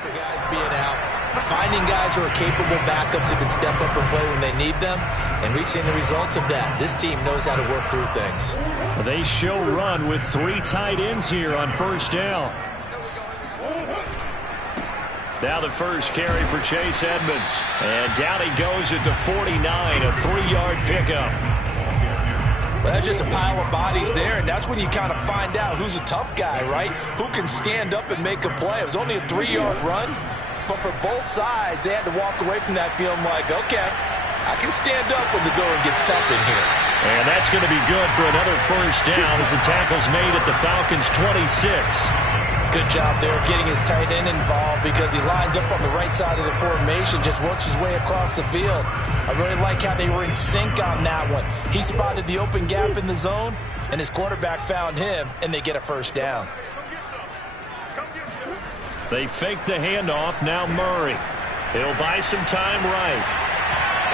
for guys being out, finding guys who are capable backups who can step up and play when they need them, and we've seen the results of that. This team knows how to work through things. They show run with 3 tight ends here on first down. Now the first carry for Chase Edmonds. And down he goes at the 49, a 3-yard pickup. Well, that's just a pile of bodies there, and that's when you kind of find out who's a tough guy, right? Who can stand up and make a play. It was only a 3-yard run, but for both sides, they had to walk away from that feeling like, okay, I can stand up when the going gets tough in here. And that's going to be good for another first down as the tackle's made at the Falcons' 26. Good job there of getting his tight end involved because he lines up on the right side of the formation, just works his way across the field. I really like how they were in sync on that one. He spotted the open gap in the zone, and his quarterback found him, and they get a first down. They fake the handoff. Now Murray. He'll buy some time right.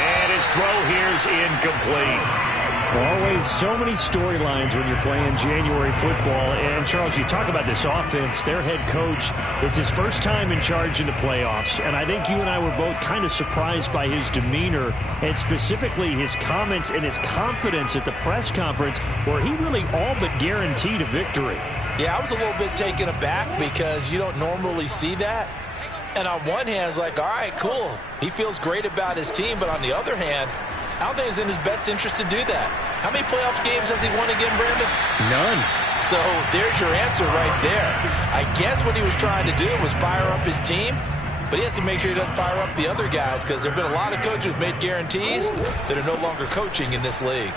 And his throw here's incomplete. Always so many storylines when you're playing January football. And, Charles, you talk about this offense, their head coach, it's his first time in charge in the playoffs. And I think you and I were both kind of surprised by his demeanor and specifically his comments and his confidence at the press conference where he really all but guaranteed a victory. Yeah, I was a little bit taken aback because you don't normally see that. And on one hand, it's like, all right, cool. He feels great about his team. But on the other hand, I don't think it's in his best interest to do that. How many playoff games has he won again, Brandon? None. So there's your answer right there. I guess what he was trying to do was fire up his team, but he has to make sure he doesn't fire up the other guys because there have been a lot of coaches who've made guarantees that are no longer coaching in this league.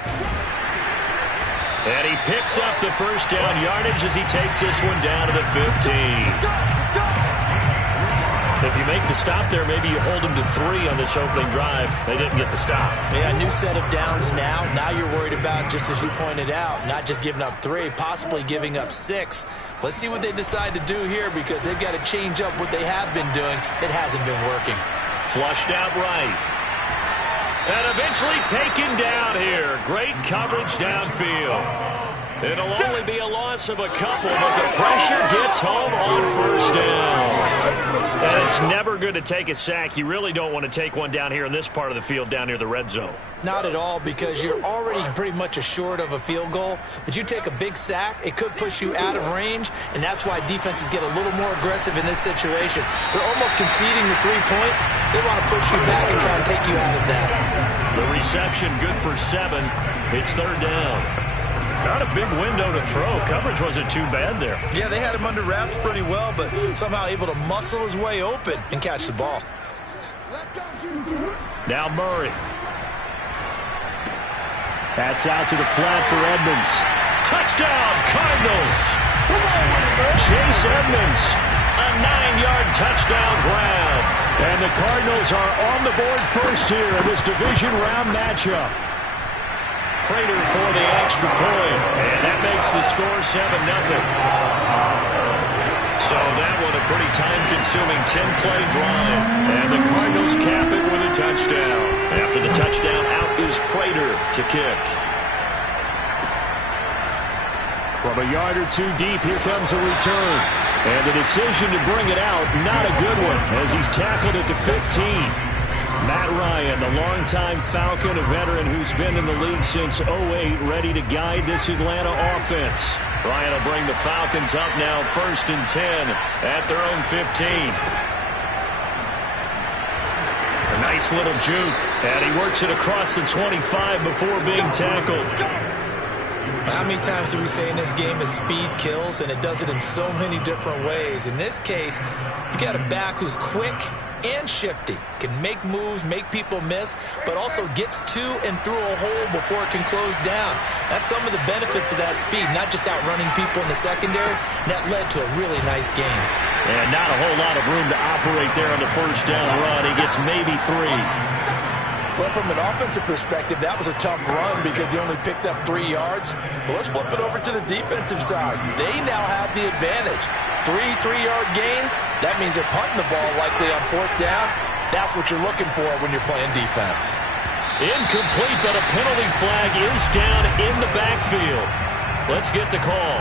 And he picks up the first down yardage as he takes this one down to the 15. If you make the stop there, maybe you hold them to 3 on this opening drive. They didn't get the stop. Yeah, new set of downs now. Now you're worried about, just as you pointed out, not just giving up 3, possibly giving up 6. Let's see what they decide to do here because they've got to change up what they have been doing that hasn't been working. Flushed out right. And eventually taken down here. Great coverage downfield. It'll only be a loss of a couple, but the pressure gets home on first down. And it's never good to take a sack. You really don't want to take one down here in this part of the field down near the red zone. Not at all, because you're already pretty much assured of a field goal. But you take a big sack, it could push you out of range, and that's why defenses get a little more aggressive in this situation. They're almost conceding the 3 points. They want to push you back and try and take you out of that. The reception good for 7. It's third down. Not a big window to throw. Coverage wasn't too bad there. Yeah, they had him under wraps pretty well, but somehow able to muscle his way open and catch the ball. Now Murray. That's out to the flat for Edmonds. Touchdown, Cardinals. Chase Edmonds, a 9-yard touchdown grab. And the Cardinals are on the board first here in this division round matchup. Prater for the extra point, and that makes the score 7-0. So that one a pretty time-consuming 10-play drive, and the Cardinals cap it with a touchdown. After the touchdown, out is Prater to kick. From a yard or 2 deep, here comes a return. And the decision to bring it out, not a good one, as he's tackled at the 15. Matt Ryan, the longtime Falcon, a veteran who's been in the league since 2008, ready to guide this Atlanta offense. Ryan will bring the Falcons up now, 1st and 10 at their own 15. A nice little juke, and he works it across the 25 before being tackled. How many times do we say in this game that speed kills, and it does it in so many different ways? In this case, you got a back who's quick and shifty, can make moves, make people miss, but also gets to and through a hole before it can close down. That's some of the benefits of that speed, not just outrunning people in the secondary. And that led to a really nice game. And not a whole lot of room to operate there on the first down run. He gets maybe 3. Well, from an offensive perspective, that was a tough run because he only picked up 3 yards. Well, let's flip it over to the defensive side. They now have the advantage. 3 3-yard gains, that means they're punting the ball likely on 4th down. That's what you're looking for when you're playing defense. Incomplete, but a penalty flag is down in the backfield. Let's get the call.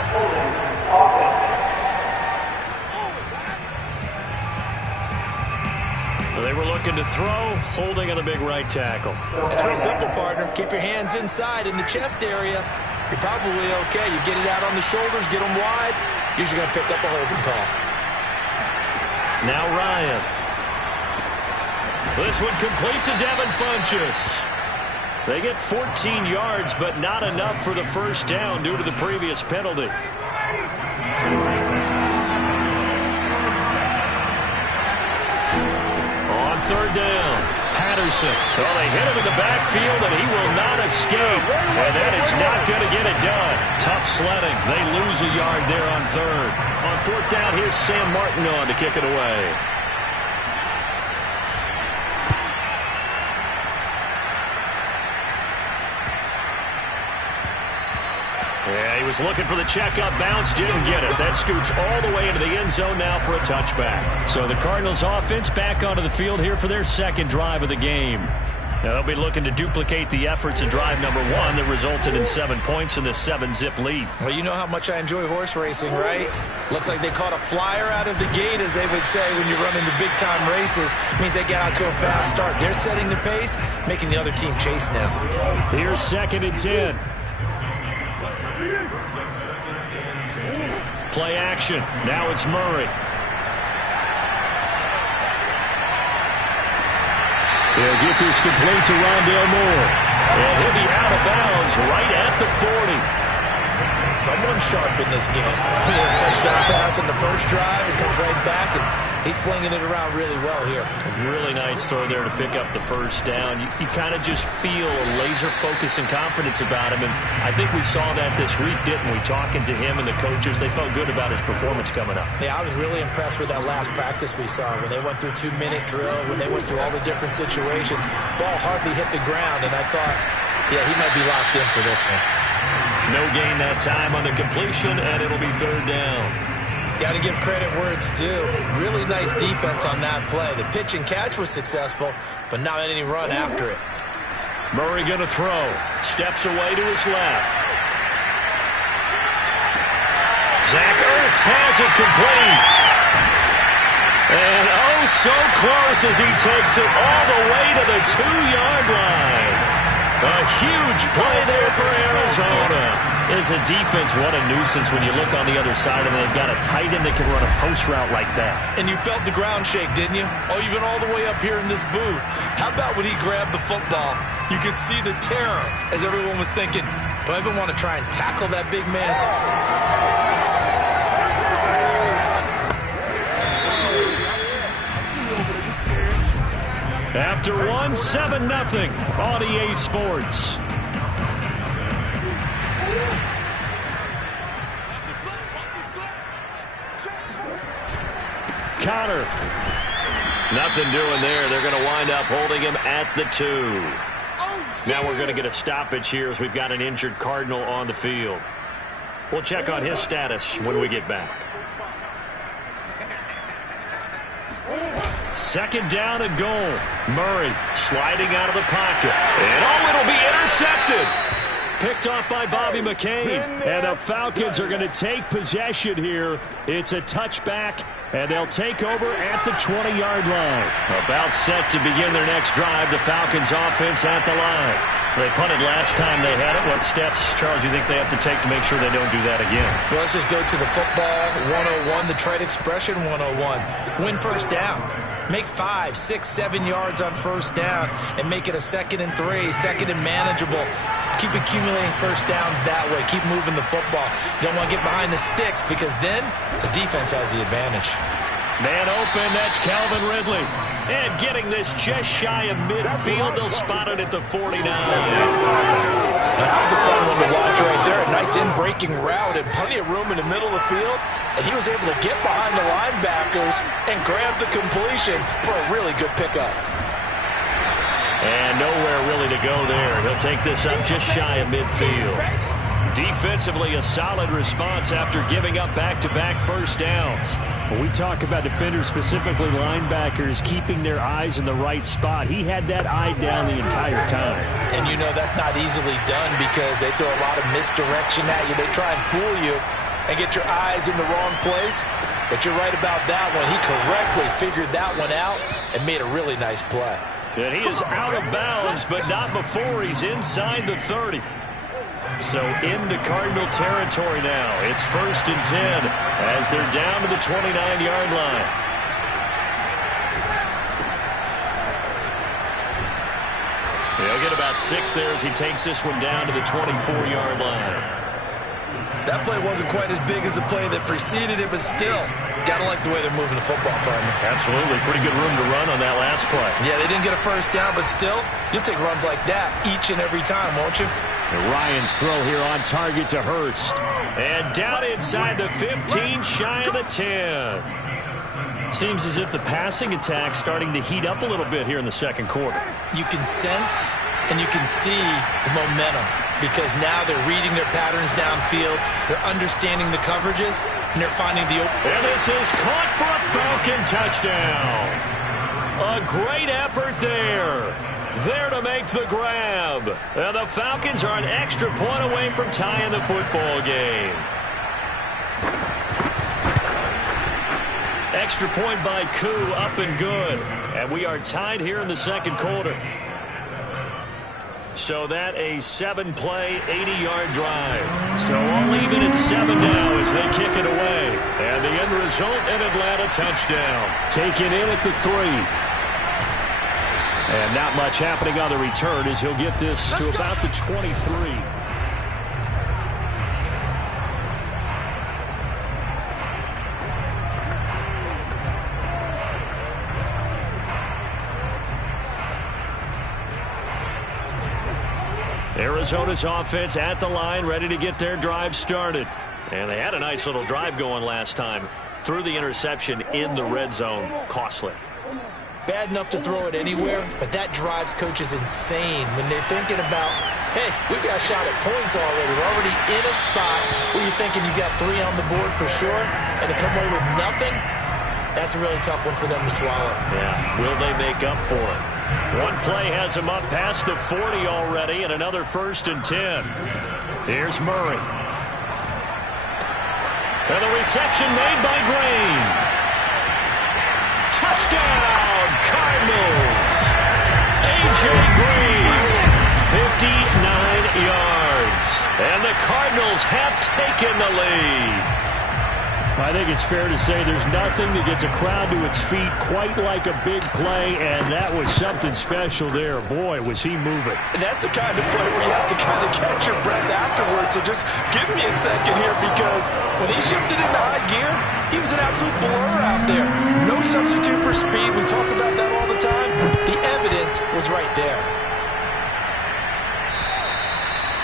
They were looking to throw, holding on the big right tackle. It's real simple, partner. Keep your hands inside in the chest area. You're probably okay. You get it out on the shoulders, get them wide. Usually going to pick up a holding call. Now Ryan. This one complete to Devin Funchess. They get 14 yards, but not enough for the first down due to the previous penalty. On third down, Patterson. Well, they hit him in the backfield, and he will not escape. And that is not going to get it done. Tough sledding. They lose a yard there on third. On fourth down, here's Sam Martin on to kick it away. Yeah, he was looking for the check-up bounce, didn't get it. That scoots all the way into the end zone now for a touchback. So the Cardinals offense back onto the field here for their second drive of the game. Now they'll be looking to duplicate the efforts in drive number 1 that resulted in 7 points in this 7-zip lead. Well, you know how much I enjoy horse racing, right? Looks like they caught a flyer out of the gate, as they would say when you're running the big-time races. It means they get out to a fast start. They're setting the pace, making the other team chase now. Here's 2nd and 10. Play action. Now it's Murray. He'll get this complete to Rondale Moore. And he'll be out of bounds right at the 40. Someone's sharp in this game. He had a touchdown pass in the first drive and comes right back, and he's flinging it around really well here. A really nice throw there to pick up the first down. You kind of just feel a laser focus and confidence about him, and I think we saw that this week, didn't we? Talking to him and the coaches, they felt good about his performance coming up. Yeah, I was really impressed with that last practice we saw when they went through 2-minute drill, when they went through all the different situations. Ball hardly hit the ground, and I thought, yeah, he might be locked in for this one. No gain that time on the completion, and it'll be third down. Got to give credit where it's due. Really nice defense on that play. The pitch and catch was successful, but not any run after it. Murray going to throw. Steps away to his left. Zach Ertz has it complete. And oh, so close as he takes it all the way to the 2-yard line. A huge play there for Arizona. As a defense, what a nuisance when you look on the other side and they've got a tight end that can run a post route like that. And you felt the ground shake, didn't you? Oh, even all the way up here in this booth. How about when he grabbed the football? You could see the terror as everyone was thinking, do I even want to try and tackle that big man? After 7-0 on EA Sports. Connor. Nothing doing there. They're going to wind up holding him at the 2. Now we're going to get a stoppage here as we've got an injured Cardinal on the field. We'll check on his status when we get back. 2nd down and goal. Murray sliding out of the pocket. And oh, it'll be intercepted. Picked off by Bobby McCain. And the Falcons are going to take possession here. It's a touchback, and they'll take over at the 20-yard line. About set to begin their next drive. The Falcons offense at the line. They punted last time they had it. What steps, Charles, you think they have to take to make sure they don't do that again? Well, let's just go to the football 101, the trade expression 101. Win first down. Make 5, 6, 7 yards on first down and make it a 2nd and 3, 2nd and manageable. Keep accumulating first downs that way. Keep moving the football. You don't want to get behind the sticks because then the defense has the advantage. Man open, that's Calvin Ridley. And getting this just shy of midfield, they'll spot it at the 49. That was a fun one to watch right there. A nice in-breaking route and plenty of room in the middle of the field. And he was able to get behind the linebackers and grab the completion for a really good pickup. And nowhere really to go there. He'll take this up just shy of midfield. Defensively, a solid response after giving up back-to-back first downs. When we talk about defenders, specifically linebackers, keeping their eyes in the right spot, he had that eye down the entire time. And you know that's not easily done because they throw a lot of misdirection at you. They try and fool you and get your eyes in the wrong place. But you're right about that one. He correctly figured that one out and made a really nice play. And he is out of bounds, but not before he's inside the 30. So into Cardinal territory now. It's 1st and 10 as they're down to the 29-yard line. He'll get about 6 there as he takes this one down to the 24-yard line. That play wasn't quite as big as the play that preceded it, but still, got to like the way they're moving the football, partner. Absolutely. Pretty good room to run on that last play. Yeah, they didn't get a first down, but still, you'll take runs like that each and every time, won't you? And Ryan's throw here on target to Hurst. And down inside the 15, shy of the 10. Seems as if the passing attack's starting to heat up a little bit here in the second quarter. You can sense and you can see the momentum because now they're reading their patterns downfield, they're understanding the coverages, and they're finding the open. And this is caught for a Falcon touchdown. A great effort there. There to make the grab. And the Falcons are an extra point away from tying the football game. Extra point by Koo, up and good. And we are tied here in the second quarter. So that a 7-play, 80-yard drive. So all even at 7 now as they kick it away. And the end result, an Atlanta touchdown. Taken in at the 3. And not much happening on the return as he'll get this to about the 23. Arizona's offense at the line, ready to get their drive started. And they had a nice little drive going last time. Threw the interception in the red zone. Costly. Bad enough to throw it anywhere, but that drives coaches insane when they're thinking about, hey, we've got a shot at points already. We're already in a spot where you're thinking you've got 3 on the board for sure, and to come away with nothing, that's a really tough one for them to swallow. Yeah, will they make up for it? One play has him up past the 40 already, and another 1st and 10. Here's Murray. And the reception made by Green. Touchdown, Cardinals. A.J. Green, 59 yards. And the Cardinals have taken the lead. I think it's fair to say there's nothing that gets a crowd to its feet quite like a big play, and that was something special there. Boy, was he moving. And that's the kind of play where you have to kind of catch your breath afterwards. So just give me a second here, because when he shifted into high gear, he was an absolute blur out there. No substitute for speed. We talk about that all the time. The evidence was right there.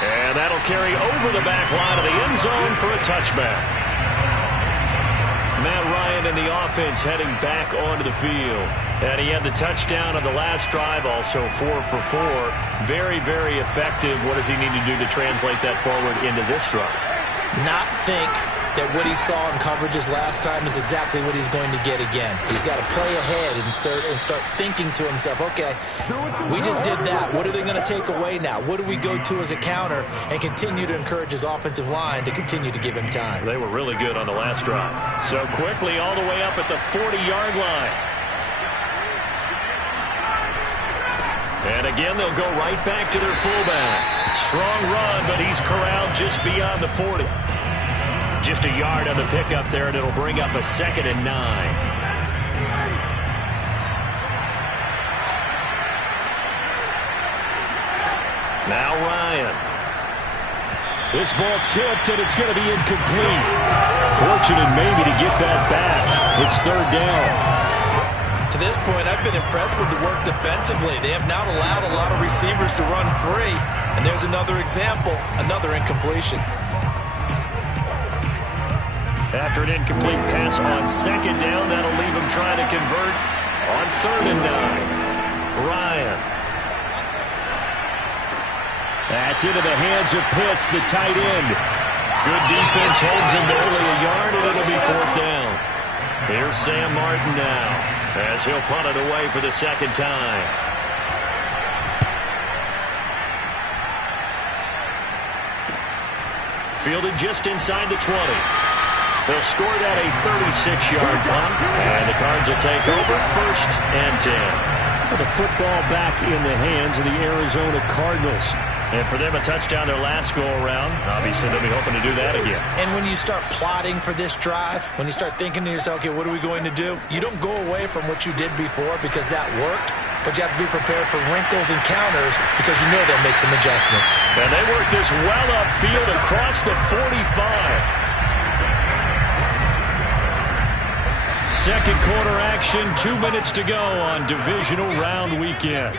And that'll carry over the back line of the end zone for a touchback. Matt Ryan and the offense heading back onto the field. And he had the touchdown on the last drive, also 4 for 4. Very, very effective. What does he need to do to translate that forward into this drive? Not think that what he saw in coverages last time is exactly what he's going to get again. He's got to play ahead and start thinking to himself, okay, we just did that. What are they going to take away now? What do we go to as a counter? And continue to encourage his offensive line to continue to give him time. They were really good on the last drive. So quickly all the way up at the 40-yard line. And again, they'll go right back to their fullback. Strong run, but he's corralled just beyond the 40. Just a yard on the pickup there, and it'll bring up a 2nd and 9. Now Ryan. This ball tipped, and it's going to be incomplete. Fortunate maybe to get that back. It's 3rd down. To this point, I've been impressed with the work defensively. They have not allowed a lot of receivers to run free. And there's another example, another incompletion. After an incomplete pass on 2nd down, that'll leave him trying to convert on 3rd and 9. Ryan. That's into the hands of Pitts, the tight end. Good defense holds him to only a yard, and it'll be 4th down. Here's Sam Martin now, as he'll punt it away for the 2nd time. Fielded just inside the 20. They'll score that a 36-yard punt, and the Cards will take over 1st and 10. Well, the football back in the hands of the Arizona Cardinals. And for them, a touchdown their last go-around. Obviously, they'll be hoping to do that again. And when you start plotting for this drive, when you start thinking to yourself, okay, what are we going to do? You don't go away from what you did before because that worked, but you have to be prepared for wrinkles and counters because you know they'll make some adjustments. And they work this well upfield across the 45. Second quarter action, 2 minutes to go on divisional round weekend.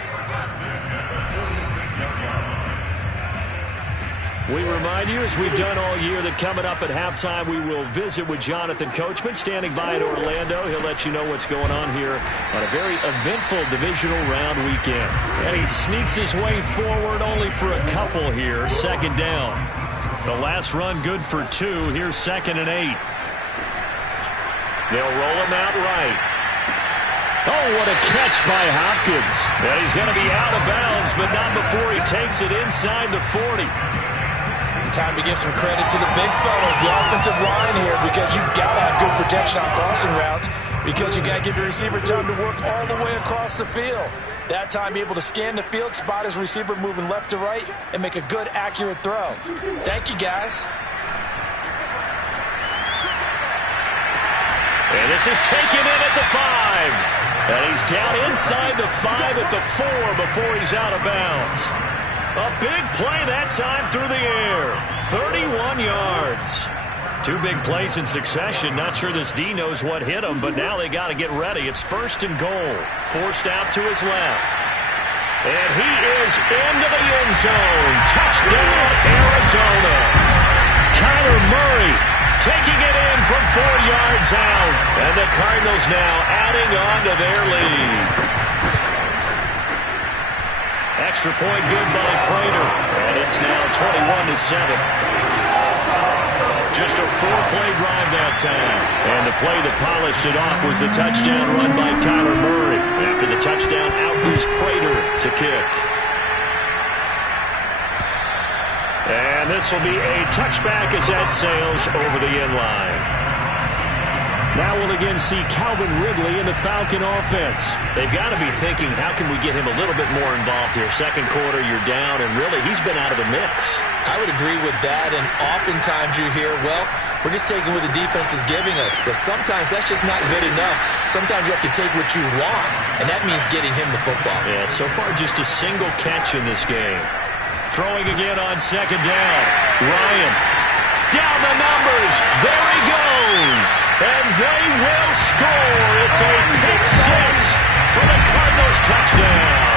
We remind you, as we've done all year, that coming up at halftime, we will visit with Jonathan Coachman, standing by in Orlando. He'll let you know what's going on here on a very eventful divisional round weekend. And he sneaks his way forward only for a couple here. Second down. The last run good for 2. Here's 2nd and 8. They'll roll him out right. Oh, what a catch by Hopkins. Yeah, he's going to be out of bounds, but not before he takes it inside the 40. Time to give some credit to the big fellas, the offensive line here, because you've got to have good protection on crossing routes because you got to give your receiver time to work all the way across the field. That time, be able to scan the field, spot his receiver moving left to right, and make a good, accurate throw. Thank you, guys. And this is taken in at the 5. And he's down inside the 5 at the 4 before he's out of bounds. A big play that time through the air. 31 yards. 2 big plays in succession. Not sure this D knows what hit him, but now they got to get ready. It's 1st and goal. Forced out to his left. And he is into the end zone. Touchdown, Arizona. Kyler Murray taking it in from 4 yards out. And the Cardinals now adding on to their lead. Extra point good by Prater. And it's now 21-7. Just a 4-play drive that time. And the play that polished it off was the touchdown run by Kyler Murray. After the touchdown, out moves Prater to kick. And this will be a touchback as that sails over the end line. Now we'll again see Calvin Ridley in the Falcon offense. They've got to be thinking, how can we get him a little bit more involved here? Second quarter, you're down, and really, he's been out of the mix. I would agree with that, and oftentimes you hear, well, we're just taking what the defense is giving us, but sometimes that's just not good enough. Sometimes you have to take what you want, and that means getting him the football. Yeah, so far just a single catch in this game. Throwing again on second down. Ryan. Down the numbers. There he goes. And they will score. It's a pick 6 for the Cardinals touchdown.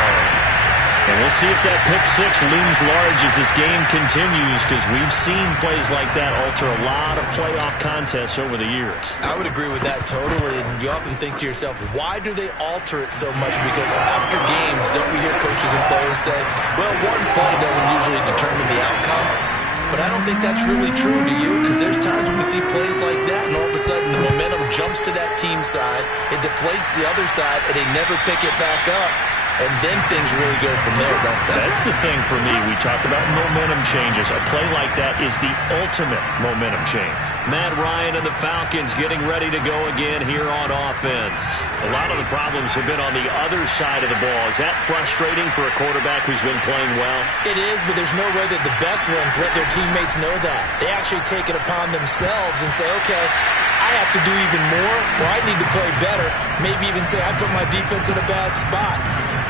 And we'll see if that pick 6 looms large as this game continues, because we've seen plays like that alter a lot of playoff contests over the years. I would agree with that totally. And you often think to yourself, why do they alter it so much? Because after games, don't we hear coaches and players say, well, one play doesn't usually determine the outcome? But I don't think that's really true, do you? Because there's times when we see plays like that, and all of a sudden the momentum jumps to that team side, it deflates the other side, and they never pick it back up. And then things really go from there, don't they? That's the thing for me. We talk about momentum changes. A play like that is the ultimate momentum change. Matt Ryan and the Falcons getting ready to go again here on offense. A lot of the problems have been on the other side of the ball. Is that frustrating for a quarterback who's been playing well? It is, but there's no way that the best ones let their teammates know that. They actually take it upon themselves and say, okay, I have to do even more, or I need to play better. Maybe even say, I put my defense in a bad spot.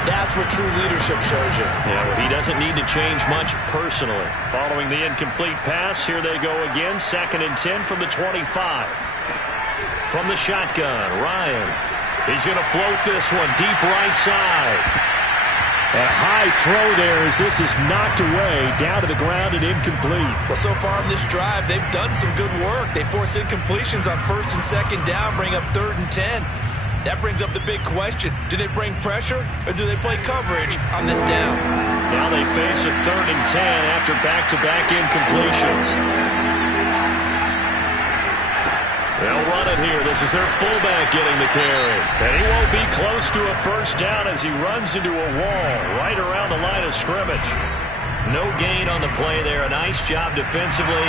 That's what true leadership shows you. Yeah, well, he doesn't need to change much personally. Following the incomplete pass, here they go again. 2nd and 10 from the 25. From the shotgun, Ryan. He's going to float this one deep right side. A high throw there as this is knocked away, down to the ground and incomplete. Well, so far in this drive, they've done some good work. They force incompletions on 1st and 2nd down, bring up 3rd and 10. That brings up the big question. Do they bring pressure or do they play coverage on this down? Now they face a 3rd and 10 after back-to-back incompletions. They'll run it here. This is their fullback getting the carry. And he won't be close to a first down as he runs into a wall right around the line of scrimmage. No gain on the play there. A nice job defensively.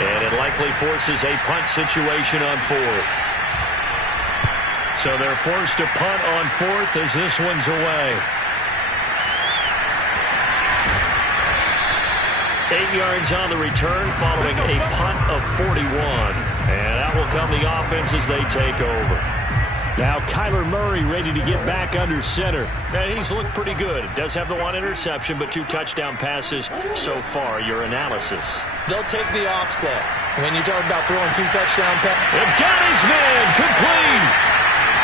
And it likely forces a punt situation on fourth. So they're forced to punt on fourth as this one's away. 8 yards on the return following a punt of 41. And that will come the offense as they take over. Now Kyler Murray ready to get back under center. And he's looked pretty good. Does have the 1 interception, but 2 touchdown passes so far. Your analysis. They'll take the offset. When you talk about throwing 2 touchdown passes. And got his man complete.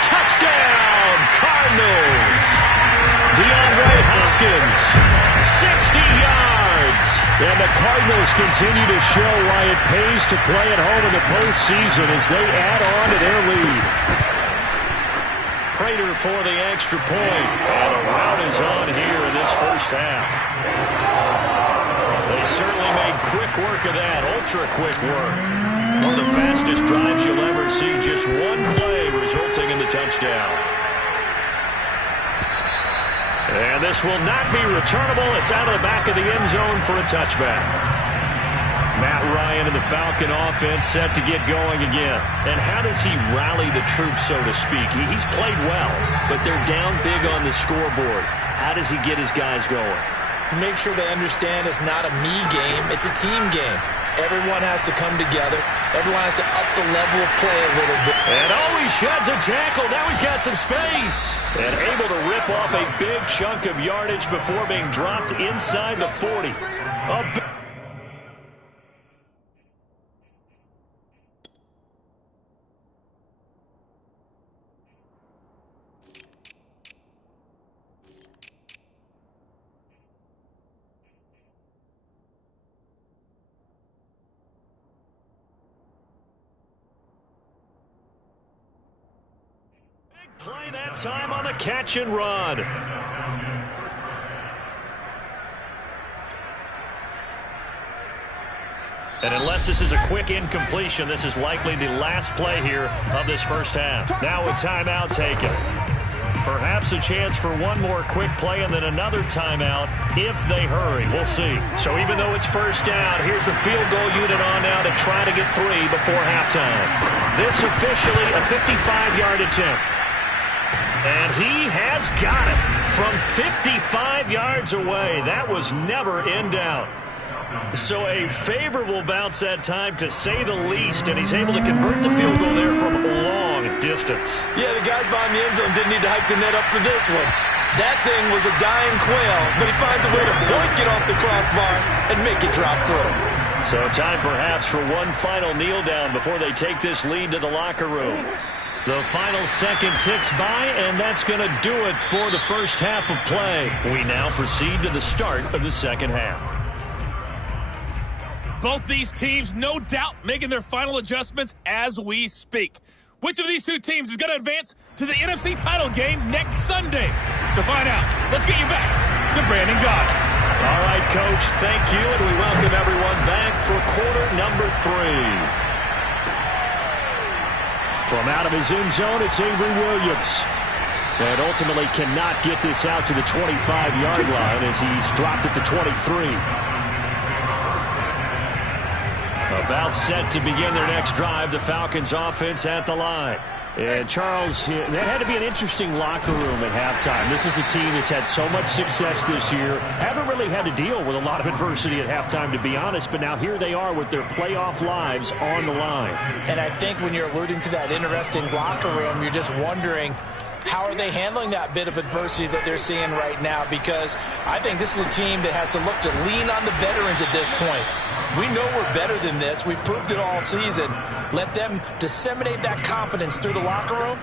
Touchdown, Cardinals. DeAndre Hopkins, 60 yards. And the Cardinals continue to show why it pays to play at home in the postseason as they add on to their lead. Prater for the extra point. And the rout is on here in this first half. They certainly made quick work of that, ultra-quick work. One of the fastest drives you'll ever see, just 1 play resulting in the touchdown. And this will not be returnable. It's out of the back of the end zone for a touchback. Matt Ryan and the Falcon offense set to get going again. And how does he rally the troops, so to speak? He's played well, but they're down big on the scoreboard. How does he get his guys going? To make sure they understand it's not a me game, it's a team game. Everyone has to come together. Everyone has to up the level of play a little bit. And he sheds a tackle. Now he's got some space. And able to rip off a big chunk of yardage before being dropped inside the 40. Play that time on the catch and run. And unless this is a quick incompletion, this is likely the last play here of this first half. Now a timeout taken. Perhaps a chance for one more quick play and then another timeout if they hurry. We'll see. So even though it's first down, here's the field goal unit on now to try to get 3 before halftime. This officially a 55-yard attempt. And he has got it from 55 yards away. That was never in doubt. So a favorable bounce that time, to say the least, and he's able to convert the field goal there from long distance. Yeah, the guys behind the end zone didn't need to hike the net up for this one. That thing was a dying quail, but he finds a way to boink it off the crossbar and make it drop through. So time perhaps for one final kneel down before they take this lead to the locker room. The final second ticks by, and that's going to do it for the first half of play. We now proceed to the start of the second half. Both these teams, no doubt, making their final adjustments as we speak. Which of these two teams is going to advance to the NFC title game next Sunday? To find out, let's get you back to Brandon Gaudin. All right, Coach, thank you, and we welcome everyone back for quarter number 3. From out of his end zone, it's Avery Williams. And ultimately cannot get this out to the 25-yard line as he's dropped it to 23. About set to begin their next drive, the Falcons offense at the line. And Charles, that had to be an interesting locker room at halftime. This is a team that's had so much success this year. Haven't really had to deal with a lot of adversity at halftime, to be honest. But now here they are with their playoff lives on the line. And I think when you're alluding to that interesting locker room, you're just wondering, how are they handling that bit of adversity that they're seeing right now? Because I think this is a team that has to look to lean on the veterans at this point. We know we're better than this. We've proved it all season. Let them disseminate that confidence through the locker room.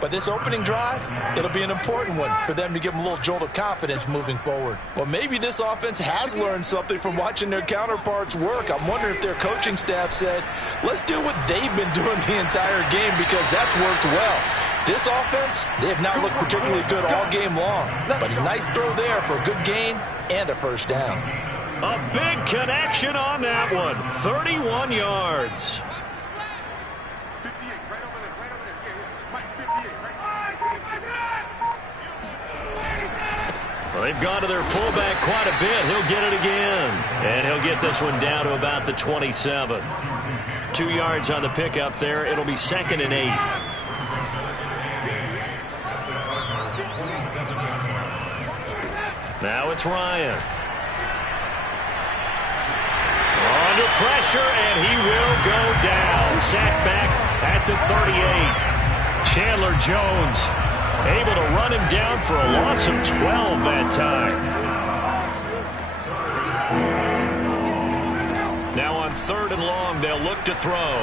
But this opening drive, it'll be an important one for them to give them a little jolt of confidence moving forward. Well, maybe this offense has learned something from watching their counterparts work. I'm wondering if their coaching staff said, let's do what they've been doing the entire game, because that's worked well. This offense, they have not looked particularly good all game long. But a nice throw there for a good gain and a first down. A big connection on that one. 31 yards. Well, they've gone to their fullback quite a bit. He'll get it again. And he'll get this one down to about the 27. 2 yards on the pickup there. It'll be 2nd and 8. Now it's Ryan. Under pressure, and he will go down. Sacked back at the 38. Chandler Jones able to run him down for a loss of 12 that time. Now on 3rd and long, they'll look to throw.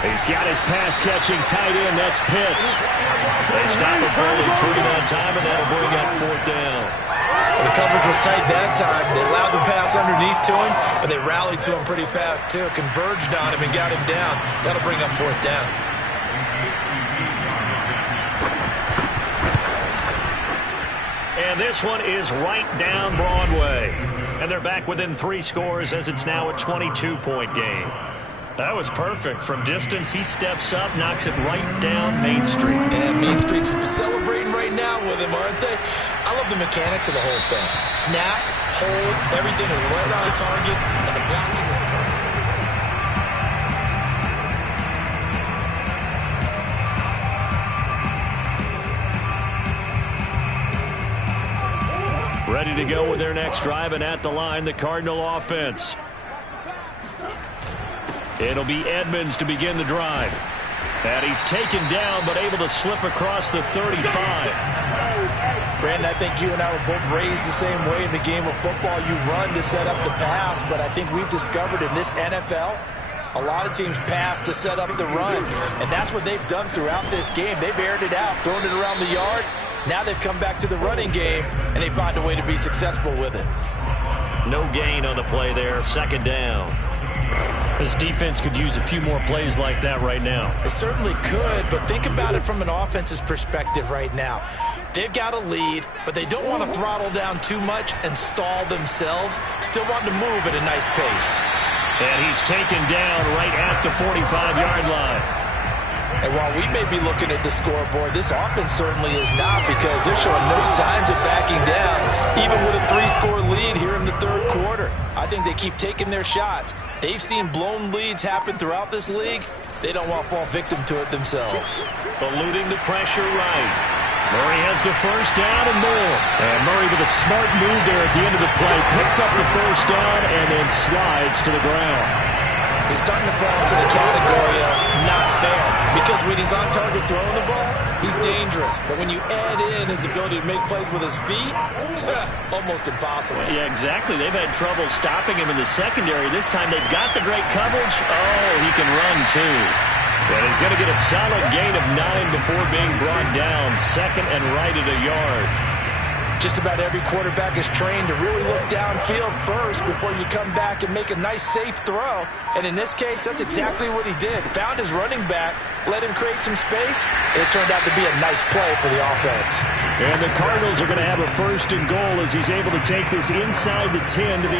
He's got his pass-catching tight end. That's Pitts. They stop him for only 3 that time, and that'll bring up 4th down. The coverage was tight that time. They allowed the pass underneath to him, but they rallied to him pretty fast, too. Converged on him and got him down. That'll bring up 4th down. And this one is right down Broadway. And they're back within 3 scores as it's now a 22-point game. That was perfect. From distance, he steps up, knocks it right down Main Street. And Main Street's celebrating right now with him, aren't they? I love the mechanics of the whole thing. Snap, hold, everything is right on target, and the blocking is perfect. Ready to go with their next drive, and at the line, the Cardinal offense. It'll be Edmonds to begin the drive. And he's taken down, but able to slip across the 35. Brandon, I think you and I were both raised the same way in the game of football. You run to set up the pass, but I think we've discovered in this NFL, a lot of teams pass to set up the run. And that's what they've done throughout this game. They've aired it out, thrown it around the yard. Now they've come back to the running game, and they find a way to be successful with it. No gain on the play there, 2nd down. This defense could use a few more plays like that right now. It certainly could, but think about it from an offense's perspective right now. They've got a lead, but they don't want to throttle down too much and stall themselves. Still want to move at a nice pace. And he's taken down right at the 45-yard line. And while we may be looking at the scoreboard, this offense certainly is not, because they're showing no signs of backing down, even with a 3-score lead here in the 3rd quarter. I think they keep taking their shots. They've seen blown leads happen throughout this league. They don't want to fall victim to it themselves. Eluding the pressure right. Murray has the 1st down and more. And Murray with a smart move there at the end of the play. Picks up the 1st down and then slides to the ground. He's starting to fall into the category of not fair, because when he's on target throwing the ball, he's dangerous. But when you add in his ability to make plays with his feet, almost impossible. Yeah, exactly. They've had trouble stopping him in the secondary. This time they've got the great coverage. Oh, he can run too. And he's going to get a solid gain of 9 before being brought down. 2nd and right at a yard. Just about every quarterback is trained to really look downfield first before you come back and make a nice, safe throw. And in this case, that's exactly what he did. Found his running back, let him create some space, and it turned out to be a nice play for the offense. And the Cardinals are going to have a 1st and goal as he's able to take this inside the 10 to the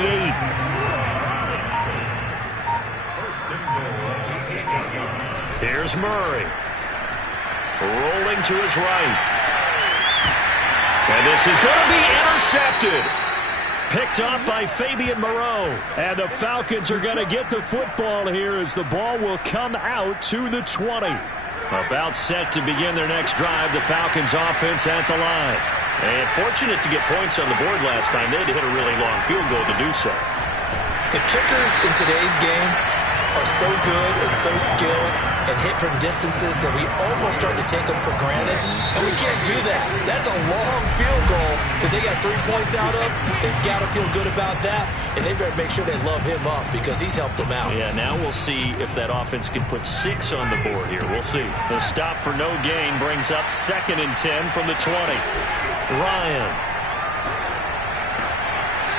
8. Here's Murray. Rolling to his right. And this is going to be intercepted. Picked off by Fabian Moreau. And the Falcons are going to get the football here as the ball will come out to the 20. About set to begin their next drive, the Falcons offense at the line. And fortunate to get points on the board last time. They had to hit a really long field goal to do so. The kickers in today's game are so good and so skilled and hit from distances that we almost start to take them for granted. And we can't do that. That's a long field goal that they got 3 points out of. They've got to feel good about that. And they better make sure they love him up, because he's helped them out. Yeah, now we'll see if that offense can put 6 on the board here. We'll see. The stop for no gain brings up 2nd and 10 from the 20. Ryan.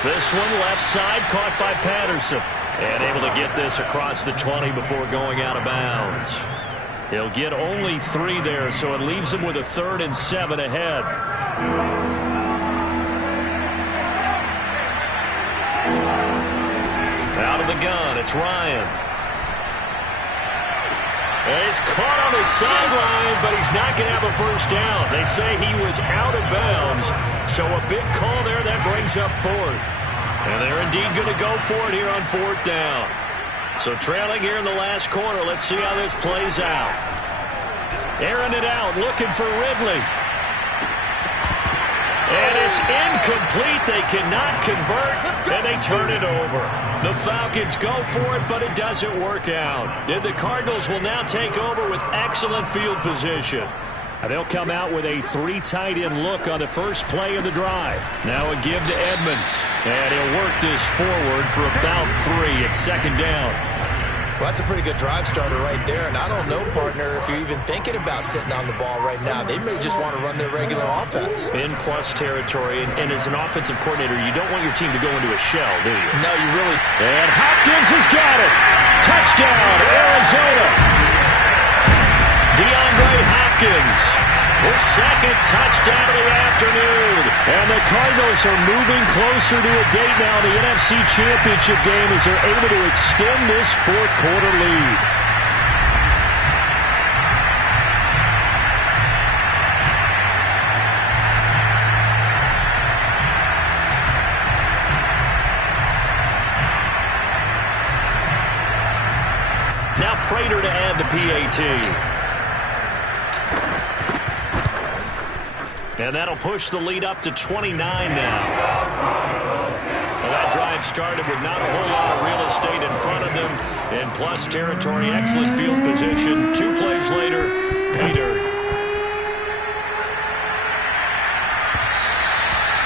This one left side, caught by Patterson. And able to get this across the 20 before going out of bounds. He'll get only 3 there, so it leaves him with a 3rd and 7 ahead. Out of the gun, it's Ryan. And he's caught on the sideline, but he's not going to have a first down. They say he was out of bounds, so a big call there that brings up fourth. And they're indeed going to go for it here on fourth down. So trailing here in the last quarter, let's see how this plays out. Airing it out, looking for Ridley. And it's incomplete. They cannot convert, and they turn it over. The Falcons go for it, but it doesn't work out. And the Cardinals will now take over with excellent field position. They'll come out with a 3 tight end look on the first play of the drive. Now a give to Edmonds. And he'll work this forward for about 3 at second down. Well, that's a pretty good drive starter right there. And I don't know, partner, if you're even thinking about sitting on the ball right now. They may just want to run their regular offense. In plus territory. And as an offensive coordinator, you don't want your team to go into a shell, do you? No, you really. And Hopkins has got it. Touchdown, Arizona. DeAndre Hopkins. His second touchdown of the afternoon. And the Cardinals are moving closer to a date now in the NFC Championship game as they're able to extend this fourth quarter lead. Now Prater to add the PAT. And that'll push the lead up to 29 now. Well, that drive started with not a whole lot of real estate in front of them. In plus territory, excellent field position. 2 plays later, pay dirt.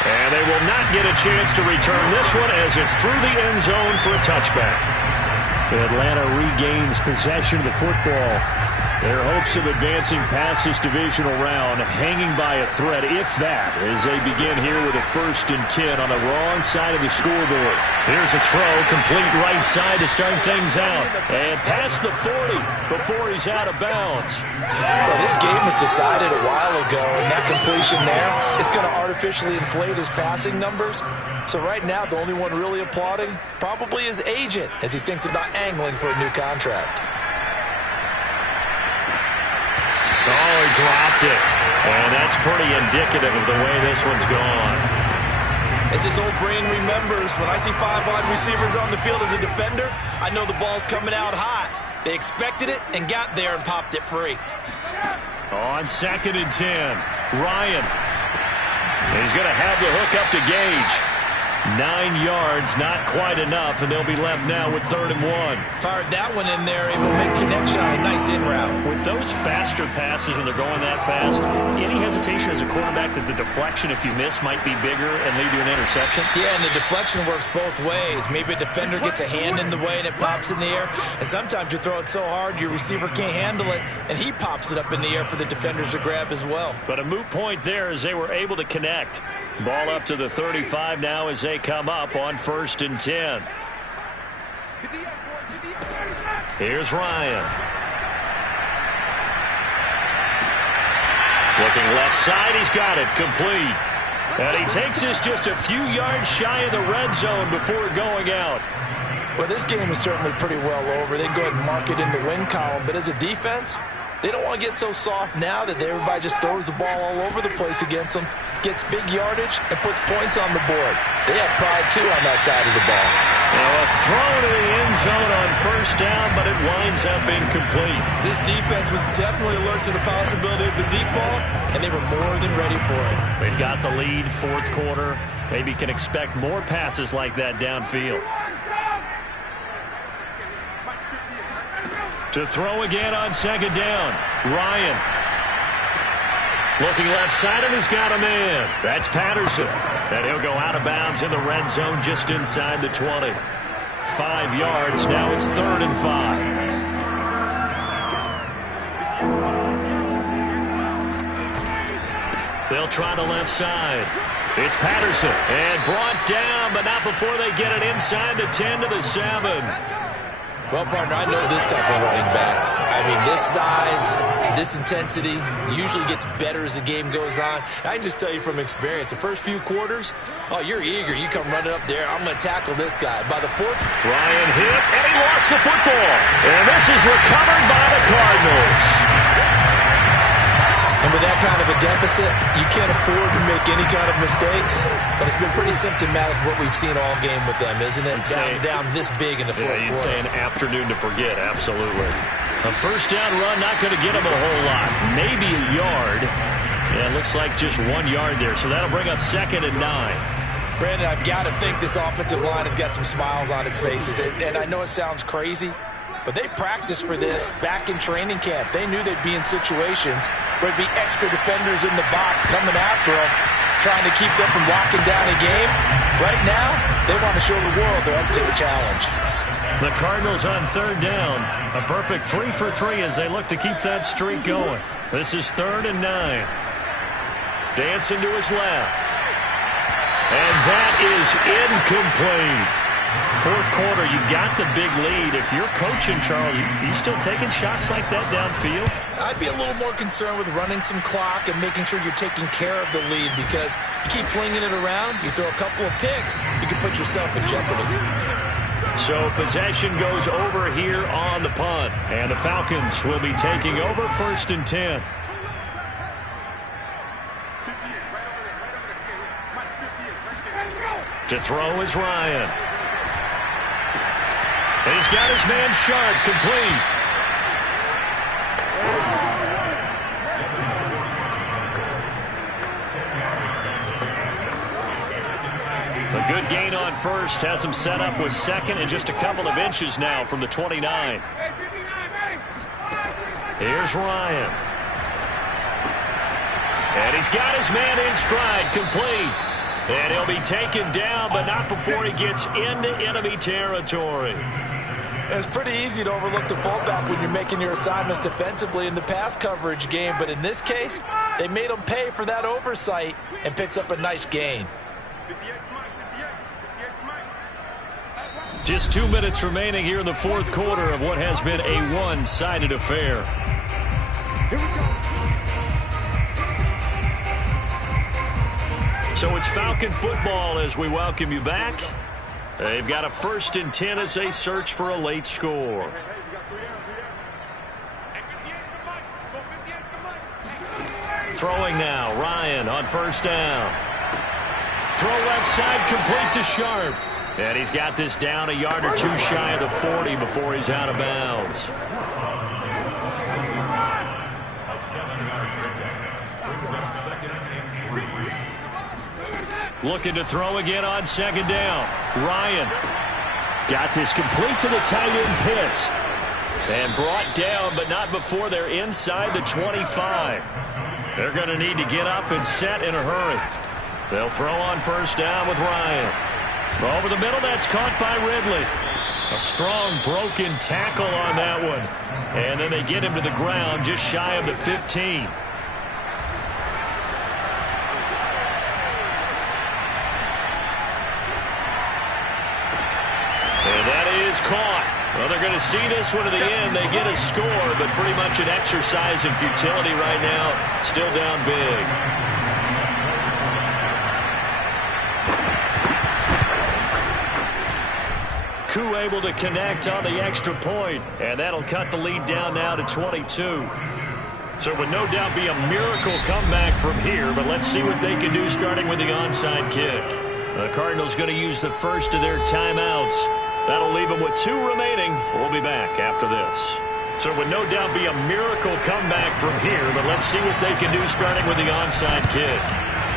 And they will not get a chance to return this one as it's through the end zone for a touchback. Atlanta regains possession of the football. Their hopes of advancing past this divisional round hanging by a thread, if that, as they begin here with a 1st and 10 on the wrong side of the scoreboard. Here's a throw, complete right side to start things out. And past the 40 before he's out of bounds. Well, this game was decided a while ago, and that completion there is going to artificially inflate his passing numbers. So right now, the only one really applauding probably his agent as he thinks about angling for a new contract. Oh, he dropped it. And that's pretty indicative of the way this one's gone. As this old brain remembers, when I see 5 wide receivers on the field as a defender, I know the ball's coming out hot. They expected it and got there and popped it free. On 2nd and 10, Ryan. He's going to have the hook up to Gage. 9 yards, not quite enough, and they'll be left now with 3rd and 1. Fired that one in there, able to make connection on a nice in route. With those faster passes and they're going that fast, any hesitation as a quarterback that the deflection, if you miss, might be bigger and lead to an interception? Yeah, and the deflection works both ways. Maybe a defender gets a hand in the way and it pops in the air, and sometimes you throw it so hard your receiver can't handle it, and he pops it up in the air for the defenders to grab as well. But a moot point there as they were able to connect. Ball up to the 35 now as they come up on 1st and 10. Here's Ryan. Looking left side, he's got it, complete. And he takes this just a few yards shy of the red zone before going out. Well, this game is certainly pretty well over. They can go ahead and mark it in the win column, but as a defense, they don't want to get so soft now that everybody just throws the ball all over the place against them, gets big yardage, and puts points on the board. They have pride, too, on that side of the ball. Now a throw to the end zone on 1st down, but it winds up incomplete. This defense was definitely alert to the possibility of the deep ball, and they were more than ready for it. They've got the lead, 4th quarter. Maybe can expect more passes like that downfield. To throw again on 2nd down. Ryan. Looking left side, and he's got a man. That's Patterson. And he'll go out of bounds in the red zone just inside the 20. 5 yards. Now it's 3rd and 5. They'll try the left side. It's Patterson. And brought down, but not before they get it inside the 10 to the 7. Well, partner, I know this type of running back. I mean, this size, this intensity usually gets better as the game goes on. I can just tell you from experience, the first few quarters, oh, you're eager. You come running up there, I'm going to tackle this guy. By the fourth, Ryan hit, and he lost the football. And this is recovered by the Cardinals. and with that kind of a deficit, you can't afford to make any kind of mistakes. But it's been pretty symptomatic of what we've seen all game with them, isn't it? Down this big in the fourth quarter. You'd say an afternoon to forget, absolutely. A first down run, not going to get him a whole lot. Maybe a yard. Yeah, it looks like just 1 yard there. So that'll bring up 2nd and 9. Brandon, I've got to think this offensive line has got some smiles on its faces. And I know it sounds crazy, but they practiced for this back in training camp. They knew they'd be in situations where there'd be extra defenders in the box coming after them, trying to keep them from locking down a game. Right now, they want to show the world they're up to the challenge. The Cardinals on 3rd down. A perfect 3 for 3 as they look to keep that streak going. This is 3rd and 9. Dancing to his left. And that is incomplete. Fourth quarter, you've got the big lead. If you're coaching, Charles, you still taking shots like that downfield? I'd be a little more concerned with running some clock and making sure you're taking care of the lead, because you keep flinging it around, you throw a couple of picks, you can put yourself in jeopardy. So possession goes over here on the punt. And the Falcons will be taking over 1st and 10. To throw is Ryan. He's got his man Sharp, complete. A good gain on first has him set up with 2nd and just a couple of inches now from the 29. Here's Ryan. And he's got his man in stride, complete. And he'll be taken down, but not before he gets into enemy territory. It's pretty easy to overlook the fullback when you're making your assignments defensively in the pass coverage game. But in this case, they made him pay for that oversight and picks up a nice gain. Just 2 minutes remaining here in the fourth quarter of what has been a one-sided affair. Here we go. So it's Falcon football as we welcome you back. They've got a 1st and 10 as they search for a late score. Throwing now, Ryan on 1st down. Throw left side, complete to Sharp. And he's got this down a yard or 2 shy of the 40 before he's out of bounds. Looking to throw again on 2nd down. Ryan got this complete to the tight end Pitts. And brought down, but not before they're inside the 25. They're going to need to get up and set in a hurry. They'll throw on 1st down with Ryan. Over the middle, that's caught by Ridley. A strong broken tackle on that one. And then they get him to the ground just shy of the 15. And that is caught. Well, they're going to see this one to the end. They get a score, but pretty much an exercise in futility right now. Still down big. Koo able to connect on the extra point, and that'll cut the lead down now to 22. So it would no doubt be a miracle comeback from here, but let's see what they can do starting with the onside kick. The Cardinals going to use the first of their timeouts. That'll leave them with 2 remaining. We'll be back after this. So it would no doubt be a miracle comeback from here, but let's see what they can do starting with the onside kick.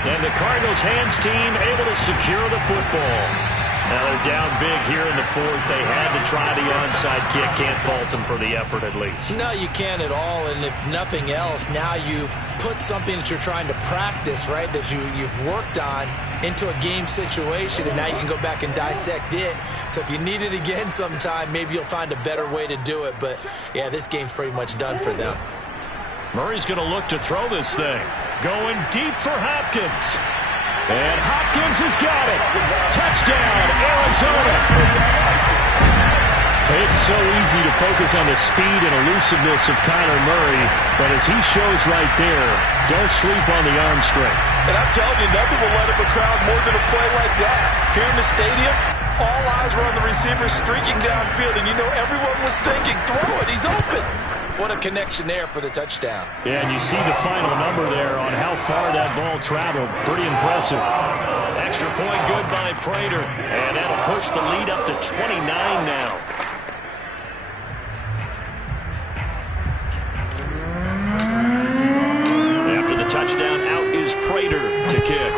And the Cardinals hands team able to secure the football. Now they're down big here in the fourth. They had to try the onside kick. Can't fault them for the effort at least. No, you can't at all. And if nothing else, now you've put something that you're trying to practice, right, that you've worked on into a game situation, and now you can go back and dissect it. So if you need it again sometime, maybe you'll find a better way to do it. But, yeah, this game's pretty much done for them. Murray's going to look to throw this thing. Going deep for Hopkins. And Hopkins has got it. Touchdown, Arizona. It's so easy to focus on the speed and elusiveness of Kyler Murray, but as he shows right there, don't sleep on the arm strength. And I'm telling you, nothing will let up a crowd more than a play like that. Here in the stadium, all eyes were on the receiver streaking downfield, and you know everyone was thinking, throw it, he's open. What a connection there for the touchdown. Yeah, and you see the final number there on how far that ball traveled. Pretty impressive. Extra point good by Prater, and that'll push the lead up to 29 now. After the touchdown, out is Prater to kick.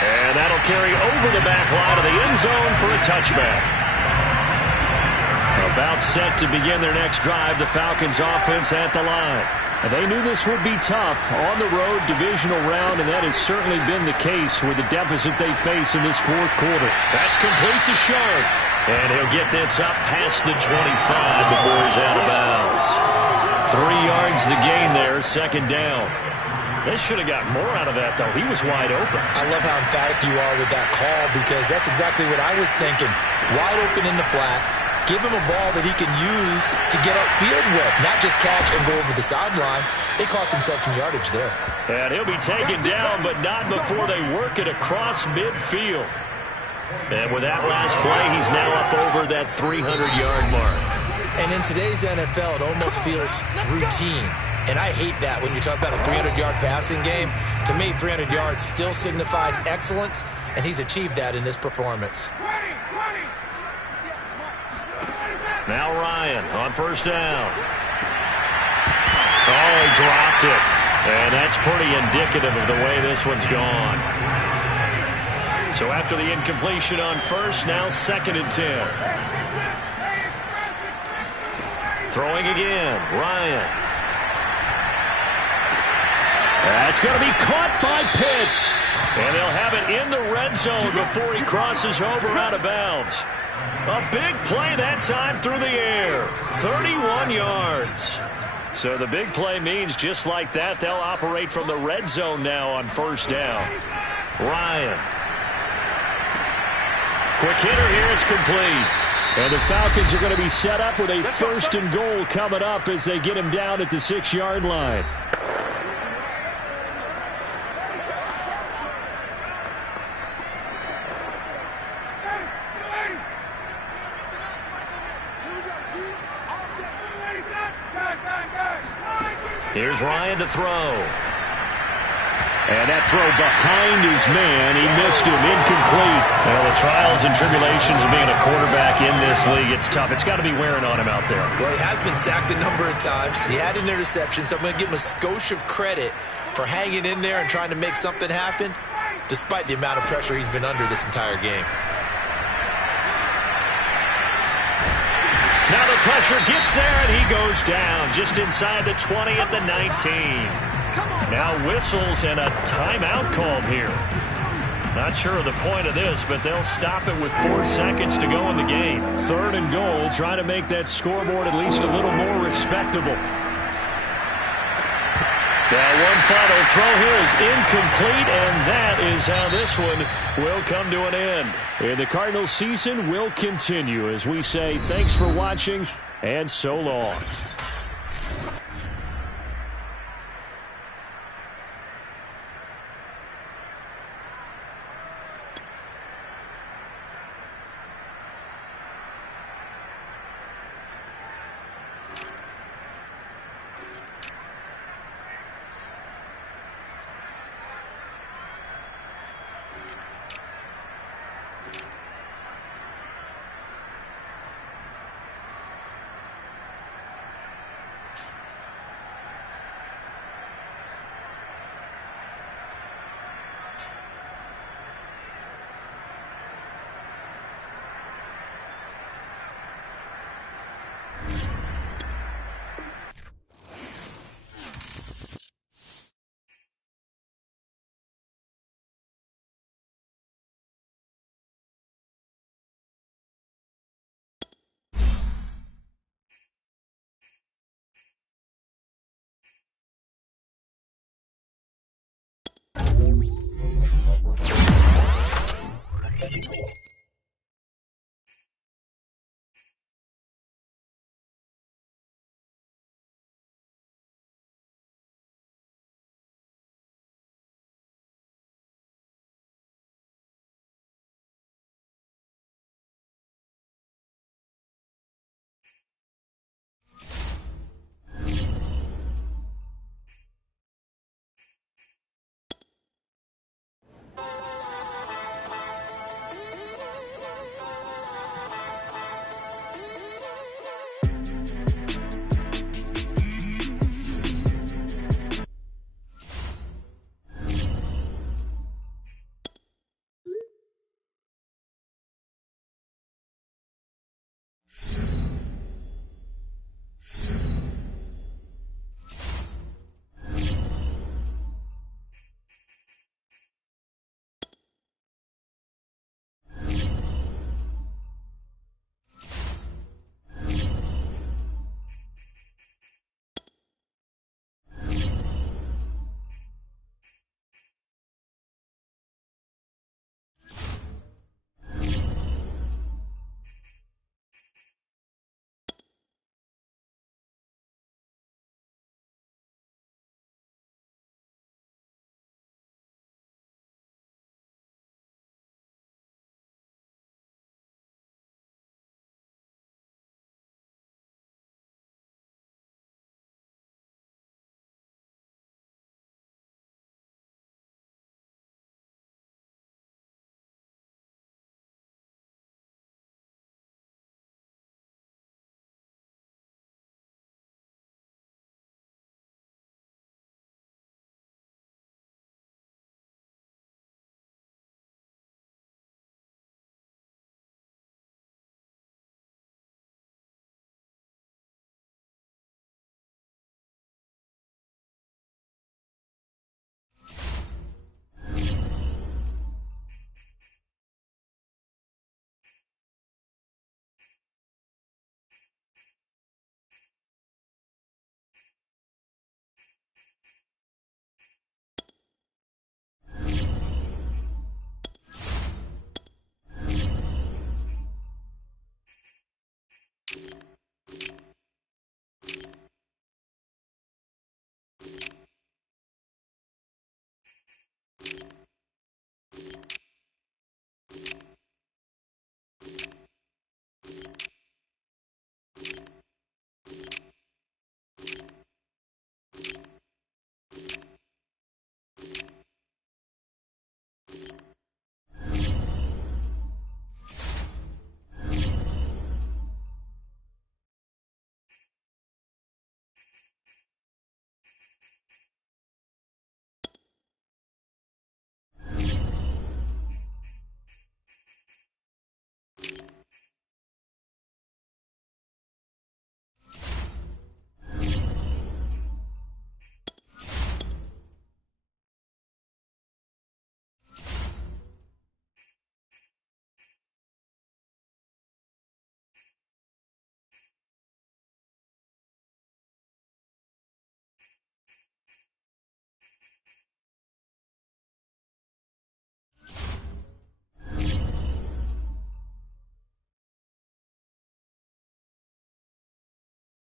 And that'll carry over the back line of the end zone for a touchback. About set to begin their next drive, the Falcons offense at the line. And they knew this would be tough on the road divisional round, and that has certainly been the case with the deficit they face in this fourth quarter. That's complete to Sharp. And he'll get this up past the 25 before he's out of bounds. 3 yards the gain there, second down. They should have got more out of that, though. He was wide open. I love how emphatic you are with that call, because that's exactly what I was thinking. Wide open in the flat. Give him a ball that he can use to get upfield with, not just catch and go over the sideline. They cost themselves some yardage there. And he'll be taken down, but not before they work it across midfield. And with that last play, he's now up over that 300-yard mark. And in today's NFL, it almost feels routine. And I hate that when you talk about a 300-yard passing game. To me, 300 yards still signifies excellence, and he's achieved that in this performance. Now Ryan on first down. Oh, he dropped it. And that's pretty indicative of the way this one's gone. So after the incompletion on first, now 2nd and 10. Throwing again, Ryan. That's going to be caught by Pitts. And they'll have it in the red zone before he crosses over out of bounds. A big play that time through the air. 31 yards. So the big play means just like that, they'll operate from the red zone now on first down. Ryan. Quick hitter here, it's complete. And the Falcons are going to be set up with a 1st and goal coming up as they get him down at the 6-yard line. Here's Ryan to throw. And that throw behind his man. He missed him. Incomplete. Well, the trials and tribulations of being a quarterback in this league, it's tough. It's got to be wearing on him out there. Well, he has been sacked a number of times. He had an interception, so I'm going to give him a skosh of credit for hanging in there and trying to make something happen, despite the amount of pressure he's been under this entire game. Now the pressure gets there, and he goes down just inside the 20 at the 19. Now whistles and a timeout called here. Not sure of the point of this, but they'll stop it with 4 seconds to go in the game. 3rd and goal, trying to make that scoreboard at least a little more respectable. Now one final throw here is incomplete, and that is how this one will come to an end. And the Cardinals season will continue as we say thanks for watching and so long.